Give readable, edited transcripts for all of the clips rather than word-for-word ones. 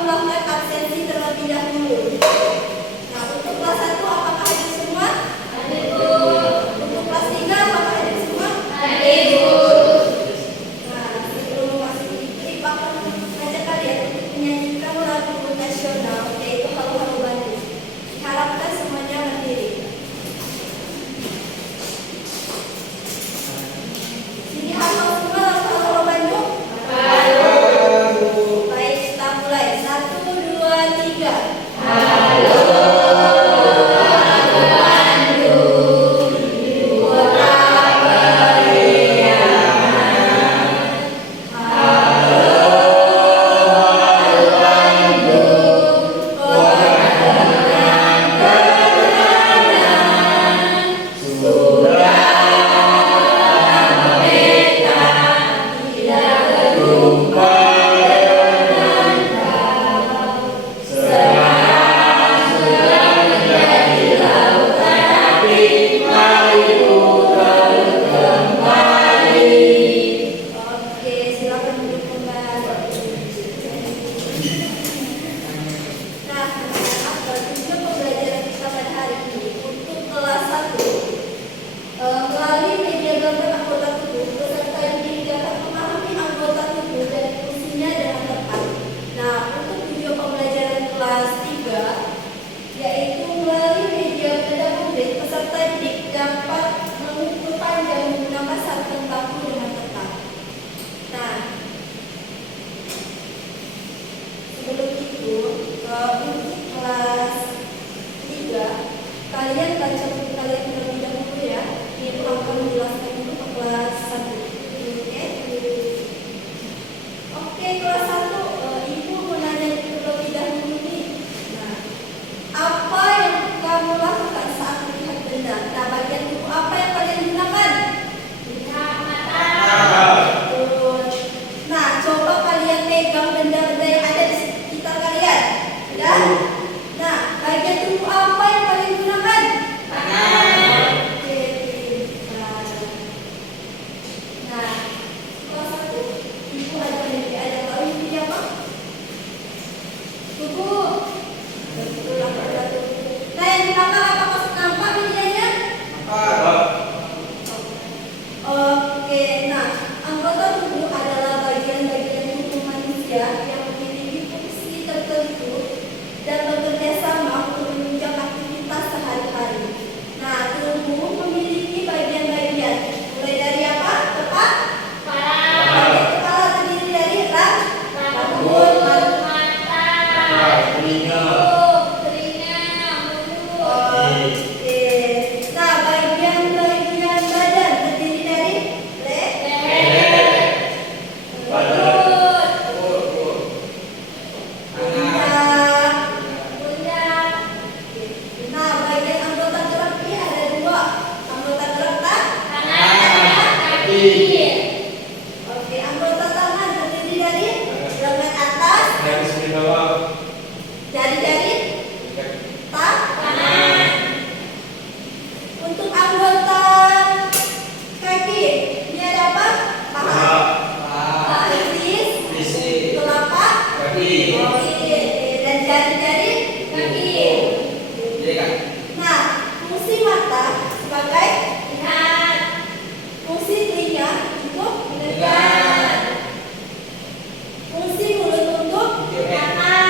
melakukan absensi terlebih dahulu. Nah, untuk kelas 1 apakah hadir semua? Hadir, Bu. Untuk kelas 3 apakah hadir semua? Hadir, Bu. Nah, sebelum masuk trip akan mengajak kalian untuk menyanyikan lagu nasional yaitu Halo Halo Bandung. Diharapkan semuanya berdiri. Jadi hafal semua lagu Halo Halo Bandung? Baik, kita mulai. 1, 2, 3. Halo Bandung, kota periangan. Halo Bandung, kota dengan ketenangan. Sudah merdeka, tidak terlupakan dengan kau. Sekarang sudah menjadi lautan api, mari putar kembali. Oke, silakan duduk kembali. Nah, apa tujuan pembelajaran kita pada hari ini? Untuk kelas 1, melalui media gambar anggota tubuh, peserta didik dapat memahami anggota tubuh dan fungsinya dengan tepat. Nah, untuk tujuan pembelajaran kelas 3, yaitu melalui media benda publik, peserta didik dapat mengukur panjang menggunakan sarung baku dengan tepat. Nah, sebelum itu, untuk kelas 3, kalian baca buku kalian terlebih dahulu ya. Ibu akan menjelaskan dulu ke kelas 1. Oke? Oke, kelas 1, Ibu mau nanya terlebih dahulu nih. Nah, apa yang kamu lakukan saat melihat benda? Nah, bagian tubuh apa yang kalian gunakan? Lihat mata. Betul. Nah, coba kalian pegang benda-benda yang ada di sekitar kalian. Ya? Nah, bagian tubuh apa yang kalian gunakan? Tangan. Oke, pintar. Nah, kelas 1, Ibu ada mimpi, ada tahu mimpi apa? Tubuh. Betul, anggota tubuh. Nah, yang di belakang apakah nampak medianya? Oke, nah, anggota tubuh adalah bagian-bagian tubuh manusia yang memiliki fungsi tertentu dan bekerja sama untuk menunjang aktivitas sehari-hari. Nah, tubuh memiliki bagian-bagian. Mulai dari apa? Tepat? Bagian kepala terdiri dari rambut, mata, telinga, mulut. Oke. Nah, bagian-bagian badan terdiri dari leher, perut, pundak. Nah, bagian anggota gerak ini ada 2. Anggota gerak tangan, kaki. Oke, anggota tangan terdiri dari lengan atas, jari-jari, tangan. Untuk anggota kaki, ini ada apa? Paha, betis, telapak kaki. Oke, dan jari-jari kaki. Nah, fungsi mata sebagai lihat, fungsi telinga untuk mendengar, fungsi mulut untuk makan,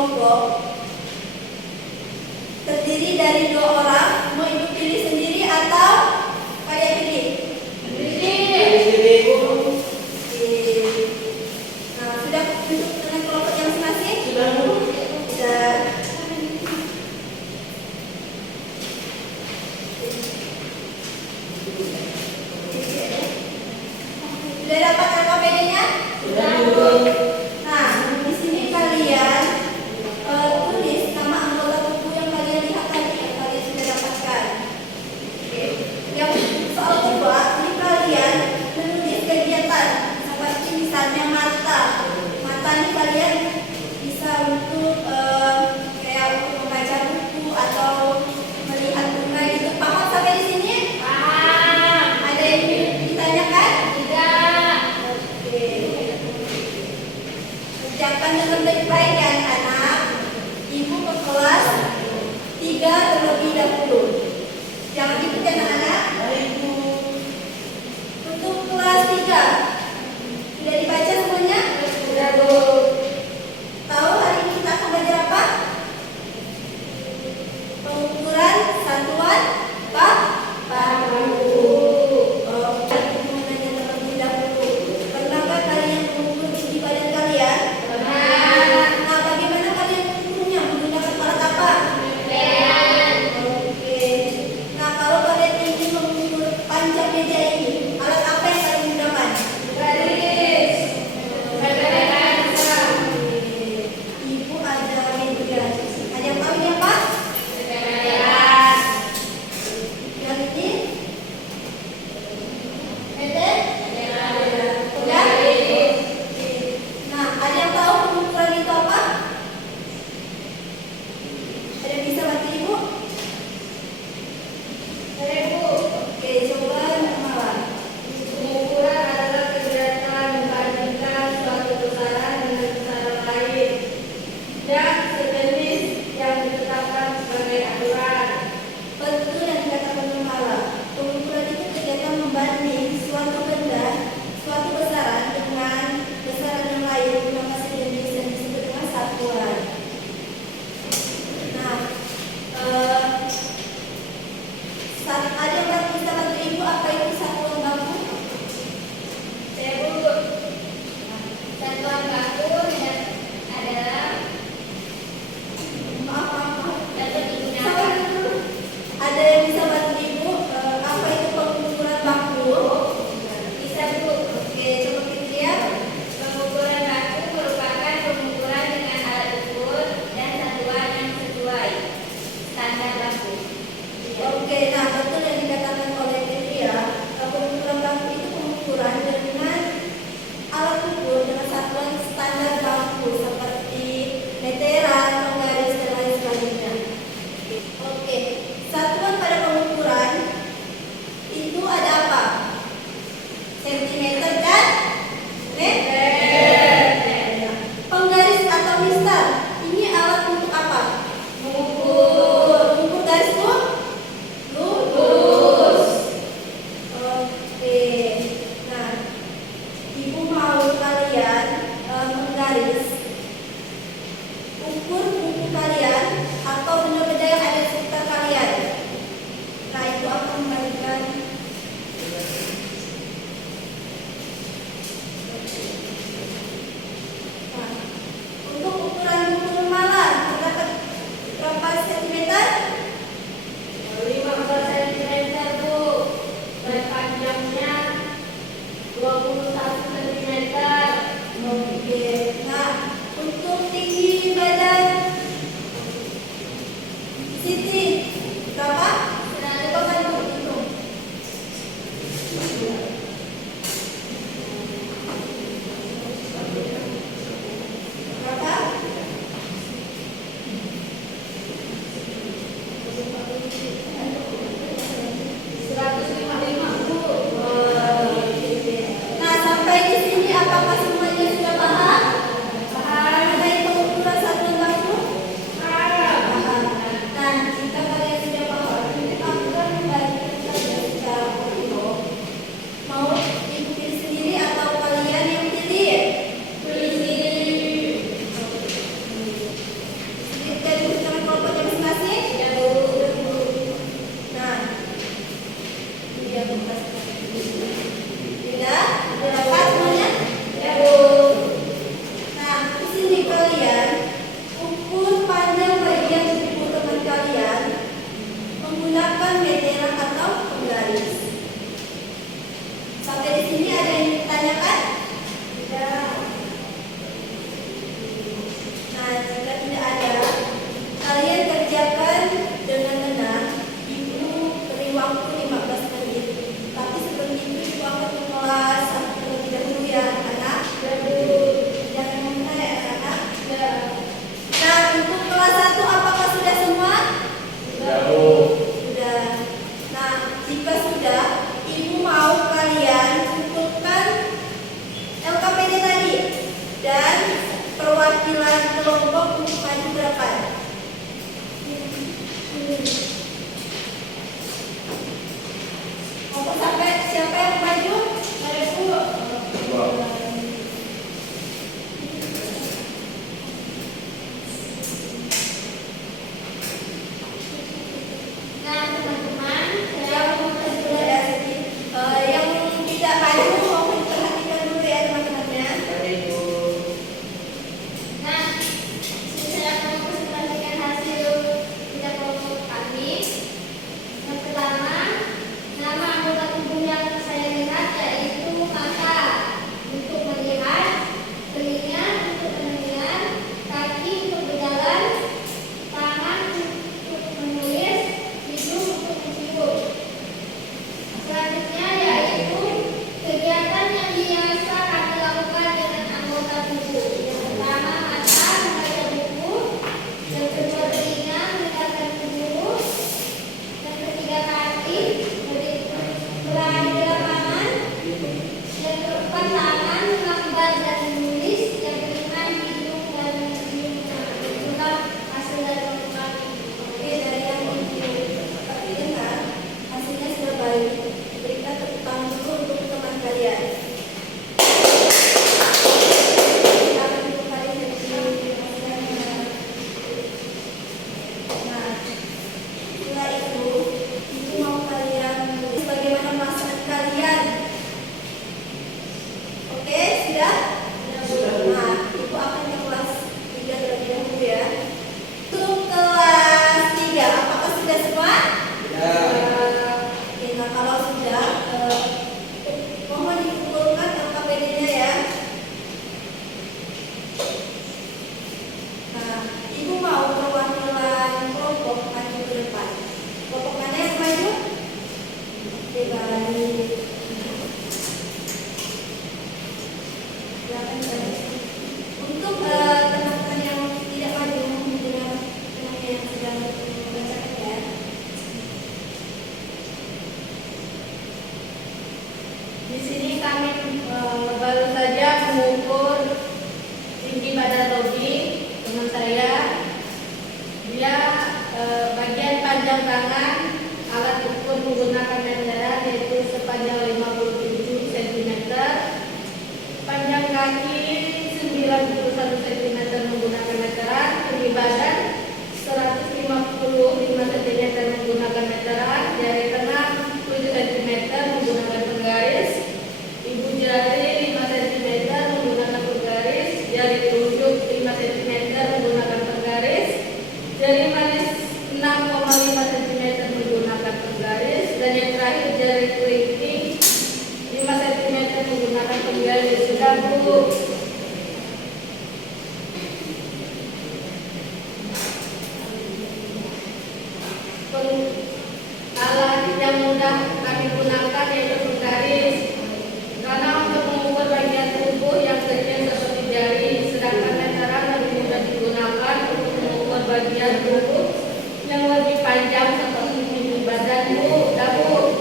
kelompok terdiri dari 2 orang. Mau ibu pilih sendiri atau kalian pilih? Sendiri. Oke. Nah, sudah duduk dengan kelompoknya masing-masing? Sudah, Bu. Sudah. Sudah dapat LKPD-nya? Sudah, Bu. Nah, di sini kalian tulis nama anggota tubuh yang kalian lihat tadi, yang kalian sudah dapatkan. Oke. Yang soal kedua, ini kalian menulis kegiatan seperti misalnya mata. Mata ini kalian bisa untuk kayak untuk membaca buku atau melihat bunga gitu. Paham sampai di sini? Paham. Ada yang ditanyakan? Tidak. Oke. Kerjakan dengan baik-baik ya anak-anak. Ibu ke kelas 3 terlebih dahulu. Jangan ikut ya anak-anak. Baik, Bu. Untuk kelas 3 sudah dibaca semuanya? Sudah, Bu. Tahu hari ini kita akan belajar apa? Pengukuran satuan baku. Oke, mengenai terlebih dahulu. Pernahkah kalian mengukur tinggi badan kalian? Pernah. Nah, bagaimana kalian mengukurnya? Menggunakan alat apa? Kemudian. Oke. Nah, kalau kalian ingin mengukur panjang meja ini, alat apa yang kalian gunakan? Garis. Garis. Ibu ajarin dia. Ada yang tahu ini apa? Garis. Yang ini? Meter? Udah? Nah, ada yang tahu pengukuran itu apa? Ada yang bisa bantu ibu? Saya, Bu. Oke, coba Mala. Pengukuran adalah kegiatan membandingkan suatu besaran dengan besaran lain dan sejenis yang ditetapkan sebagai aturan. Betul yang dikatakan Mala. Pengukuran itu kegiatan membanding suatu benda, suatu besaran dengan besaran yang lain menggunakan sejenis yang disebut dengan satuan. Nah, ada yang bisa bantu ibu apa itu satuan baku? Saya, Bu. Satuan baku adalah Maaf. dapat digunakan. Sabar dulu. Ada yang bisa bantu ibu apa itu pengukuran baku? Bisa, Bu. Oke, coba kita lihat. Pengukuran baku merupakan pengukuran dengan alat ukur dan satuan yang sesuai standar baku. Oke, nah betul yang dikatakan oleh Delia. Pengukuran baku itu pengukuran dengan alat ukur dengan satuan perwakilan kelompok untuk maju ke depan. Mau sampai siapa yang maju? Ada Bu. Nah, teman-teman, Yang tidak maju mohon perhatikan dulu ya teman-temannya. nah, saya akan mempresentasikan hasil kerja kelompok kami. Yang pertama, nama anggota tubuh yang saya lihat yaitu mata untuk melihat, telinga untuk mendengar, kaki untuk berjalan, tangan untuk menulis, hidung untuk mencium. Selanjutnya yaitu kegiatan yang biasa kami lakukan dengan anggota tubuh. Yang pertama mata membaca buku, yang kedua telinga mendengarkan guru, yang ketiga kaki berada di lapangan, yang keempat tangan menggambar dan menulis, yang kelima hidung dan mencium. Itulah hasil dari kelompok kami. Oke, dari yang terdengar hasilnya sudah baik. Berikan tepuk tangan dulu untuk teman kalian. Tangan untuk kalian yang Nah, setelah itu, ibu mau kalian menulis bagaimana perasaan kalian. Oke, sudah? Nah, ibu akan ke kelas 3 terlebih dahulu ya. Untuk kelas 3, apakah sudah semua? Oke, nah kalau sudah, mohon dikumpulkan LKPD-nya ya. Nah, ibu mau perwakilan kelompok maju ke depan. Kelompok mana yang maju? Oke, baik. Silakan guys. Untuk teman-teman yang tidak maju, mohon dengan temannya yang sedang membacakan ya. Di sini kami baru saja mengukur tinggi badan Robi, teman saya. Dia bagian panjang tangan, alat ukur menggunakan meteran yaitu sepanjang 57 cm, panjang kaki 91 cm menggunakan meteran, tinggi badan 155 cm menggunakan meteran, jari tengah 7 cm menggunakan penggaris, ibu jari 5 cm menggunakan penggaris, jari telunjuk 5 cm menggunakan penggaris, jari manis 6,5 cm menggunakan penggaris, dan yang terakhir jari kelingking 5 cm menggunakan penggaris. Sudah Bu. Alat yang mudah kami gunakan yaitu penggaris, karena untuk mengukur bagian tubuh yang kecil seperti jari, sedangkan meteran lebih mudah digunakan untuk mengukur bagian tubuh yang lebih panjang seperti tinggi badan. Bu, dah Bu.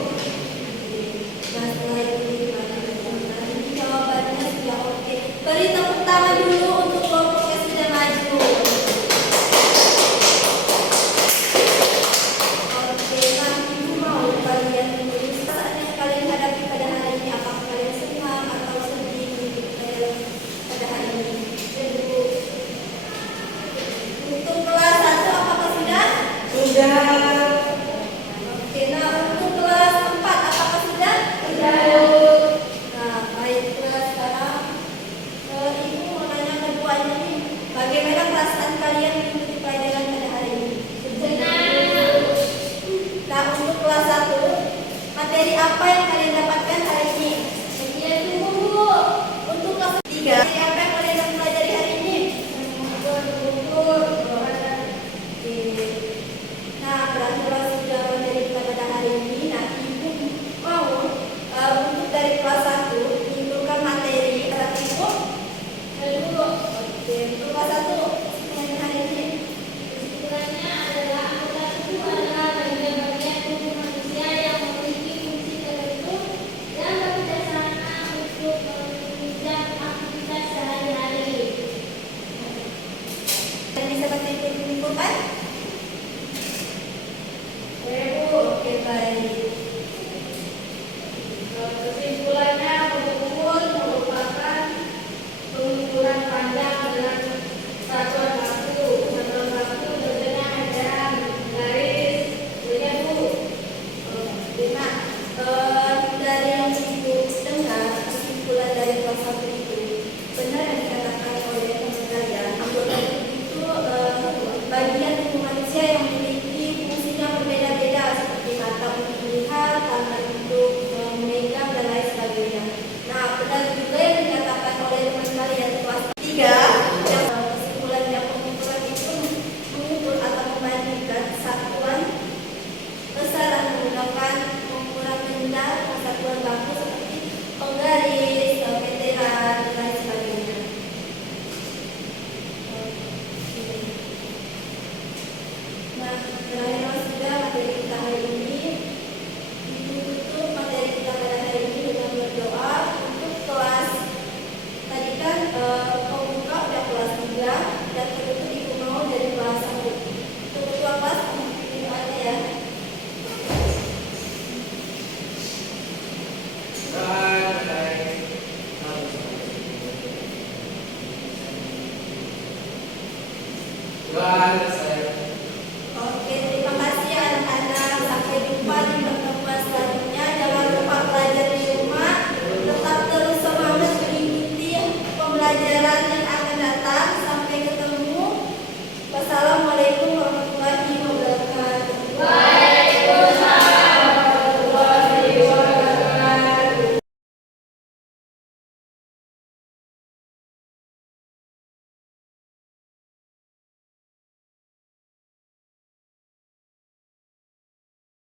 Nah, setelah itu gimana teman-teman? Ini jawabannya sudah oke. Beri tepuk tangan dulu untuk kelompok yang sudah maju. Oke, nah ibu mau kalian menulis perasaan yang kalian hadapi pada hari ini. Apakah kalian senang atau sedih pada hari ini? Ibu. Untuk kelas 1 apakah sudah? Oke, nah untuk kelas 4 apakah sudah? Nah, baiklah sekarang ibu mau nanya keduanya nih, bagaimana perasaan kalian mengikuti pelajaran pada hari ini? Nah, untuk kelas 1, materi apa yang kalian dapatkan hari ini? Untuk kelas 3, materi apa yang kalian pelajari hari ini? Mengukur. Oke. Nah, berarti sudah materi pada hari ini. Nah, ibu mau untuk dari kelas 1 menyimpulkan materi kelas ibu. Oke, untuk kelas 1 yang hari ini. Kesimpulannya adalah anggota tubuh adalah bagian-bagian tubuh manusia yang memiliki fungsi tertentu dan bekerja sama untuk menunjang aktivitas sehari-hari. kan? Bu. Oke, baik. Kesimpulannya, mengukur merupakan pengukuran panjang dengan satuan baku. Satuan baku bentuknya meteran, garis, ya Bu. Nah, dari yang Ibu dengar, kesimpulan dari kelas 1 itu benar yang dikatakan oleh teman kalian. Anggota tubuh itu bagian tubuh manusia yang memiliki fungsinya berbeda-beda seperti mata untuk melihat, tangan untuk memegang dan lain sebagainya. Nah, benar juga yang dikatakan oleh teman kalian kelas 3 yang kesimpulannya pengukuran itu mengukur atau membandingkan satuan besaran menggunakan pengukuran benda satuan baku seperti penggaris, meteran, dan lain sebagainya. Nah, terakhir sudah materi kita hari ini. Ditutup materi kita pada hari ini dengan berdoa untuk kelas. Tadi kan pembuka udah kelas 3 dan penutup Ibu mau dari kelas 1. Untuk ketua kelas ini aja ya. Oke, terima kasih anak-anak. Sampai jumpa di pertemuan selanjutnya. Jangan lupa belajar di rumah. Tetap terus semangat mengikuti pembelajaran yang akan datang.